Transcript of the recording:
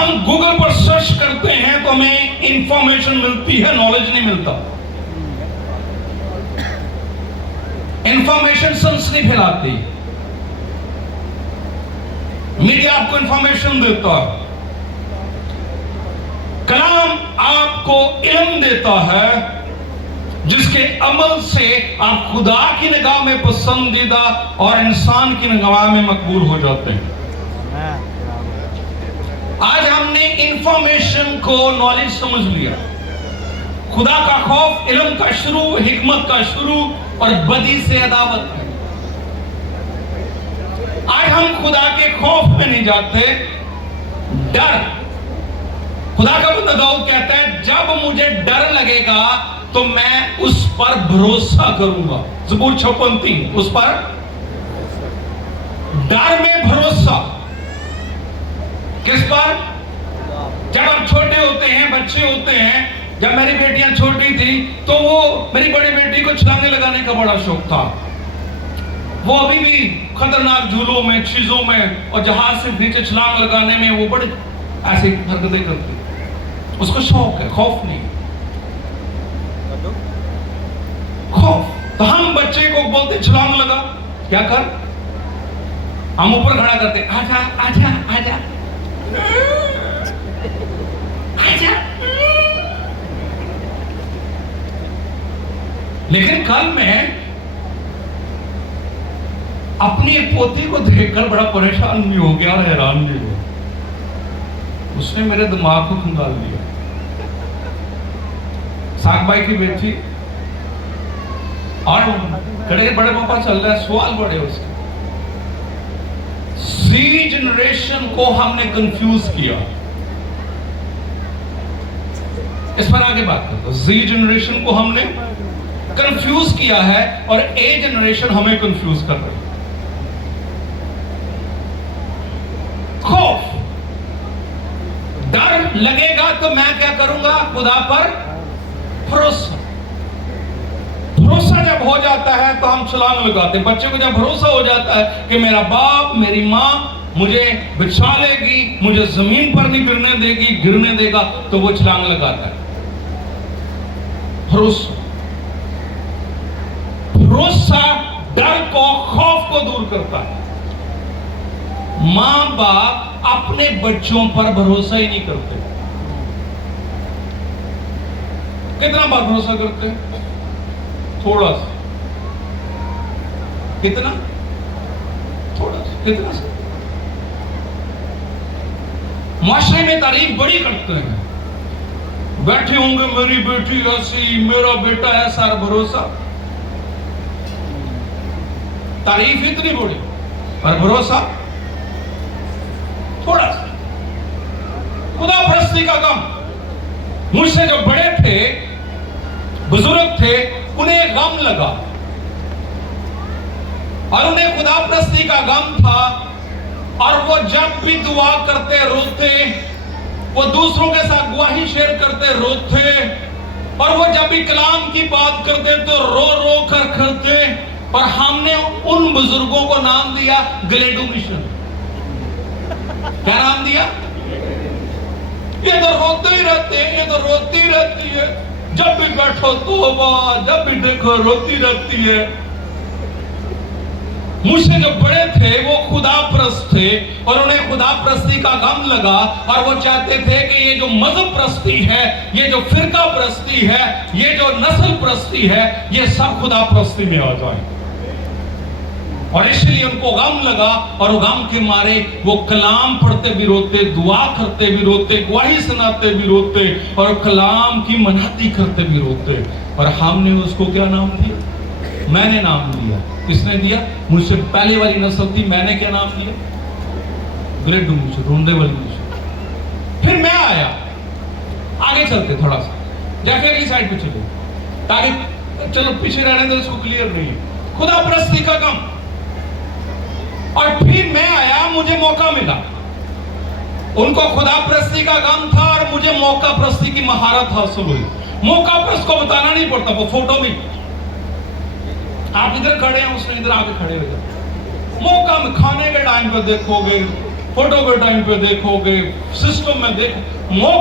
हम गूगल पर सर्च करते हैं तो हमें इंफॉर्मेशन मिलती है, नॉलेज नहीं मिलता। इंफॉर्मेशन सनसनी फैलाती, मीडिया आपको इंफॉर्मेशन देता है, कलाम आपको इल्म देता है जिसके अमल से आप खुदा की निगाह में पसंदीदा और इंसान की निगाह में मकबूल हो जाते हैं। आज हमने इंफॉर्मेशन को नॉलेज समझ लिया, खुदा का खौफ इल्म का शुरू, हिकमत का शुरू और बदी से अदावत है। आज हम खुदा के खौफ में नहीं जाते, डर। खुदा का बंदा दाऊद कहता है जब मुझे डर लगेगा तो मैं उस पर भरोसा करूंगा। ज़बूर 56:3, उस पर डर में भरोसा। किस पर? जब हम छोटे होते हैं, बच्चे होते हैं, जब मेरी बेटियां छोटी थी तो वो मेरी बड़ी बेटी को छलांगे लगाने का बड़ा शौक था। वो अभी भी खतरनाक झूलों में, चीजों में और जहाज से नीचे छलांग लगाने में वो बड़े ऐसी हरकतें करती। उसको शौक है, खौफ नहीं। खौफ। तो हम बच्चे को बोलते छलांग लगा, क्या कर? हम ऊपर खड़ा करते, आजा आजा आजा आजा। लेकिन कल मैं अपनी एक पोती को देखकर बड़ा परेशान भी हो गया और हैरान भी हुआ। उसने मेरे दिमाग को खंगाल दिया। साग भाई की बेटी और कड़े बड़े पापा चल रहा है, सवाल बड़े उसके। ज़ी जनरेशन को हमने कंफ्यूज किया। इस पर आगे बात करते हैं। ज़ी जनरेशन को हमने कंफ्यूज किया है और ए जनरेशन हमें कंफ्यूज कर रही है। खौफ, डर लगेगा तो मैं क्या करूंगा? खुदा पर भरोसा। भरोसा जब हो जाता है तो हम छलांग लगाते हैं। बच्चे को जब भरोसा हो जाता है कि मेरा बाप, मेरी माँ मुझे बिछा लेगी, मुझे जमीन पर नहीं गिरने देगी, गिरने देगा, तो वो छलांग लगाता है। भरोसा। भरोसा डर को, खौफ को दूर करता है। मां बाप अपने बच्चों पर भरोसा ही नहीं करते। कितना बार भरोसा करते हैं? थोड़ा सा। कितना? थोड़ा सा। कितना सा? माशरे में तारीफ बड़ी करते हैं, बैठे होंगे मेरी बेटी ऐसी, मेरा बेटा ऐसा, भरोसा। तारीफ इतनी बड़ी और भरोसा थोड़ा सा। खुदा परस्ती का गम। मुझसे जो बड़े थे, बुजुर्ग थे, उन्हें गम लगा और उन्हें खुदा परस्ती का गम था और वो जब भी दुआ करते रोते, वो दूसरों के साथ गवाही शेयर करते रोते, और वो जब भी कलाम की बात करते तो रो रो कर करते। और हमने उन बुजुर्गों को नाम दिया ग्लेडू मिशन। क्या नाम दिया? ये तो रोते ही रहते हैं, ये तो रोती रहती है, जब भी बैठो तौबा, जब भी देखो रोती रहती है। मुझसे जो बड़े थे वो खुदा परस्त थे और उन्हें खुदा परस्ती का गम लगा और वो चाहते थे कि ये जो मजहब परस्ती है, ये जो फिरका परस्ती है, ये जो नस्ल परस्ती है, ये सब खुदा परस्ती में आ जाए। और इसलिए उनको गम लगा और गम के मारे वो कलाम पढ़ते भी रोते, दुआ करते भी रोते, गवाही सुनाते भी रोते और कलाम की मनाती करते भी रोते। और हमने उसको क्या नाम दिया? मैंने नाम दिया। किसने दिया? मुझसे पहले वाली नस्ल थी, मैंने क्या नाम दिया? ग्रेडू मिशन, रोंदे वाली मिशन। फिर मैं आया। आगे चलते थोड़ा सा, जाके अगली साइड पे चलो, ताकि चलो पीछे रहने दो, इसको क्लियर नहीं है। खुदा परस्ती का गम। और फिर मैं आया, मुझे मौका मिला। उनको खुदा परस्ती का गम था और मुझे मौका परस्ती की महारत हासिल हुई। मौका परस्त को बताना नहीं पड़ता, वो फोटो में आप इधर खड़े हैं, उसने इधर आके खड़े हो जाए। मौका में खाने के टाइम पर देखोगे, फोटो के टाइम पे देखोगे, सिस्टम में देखो, मौके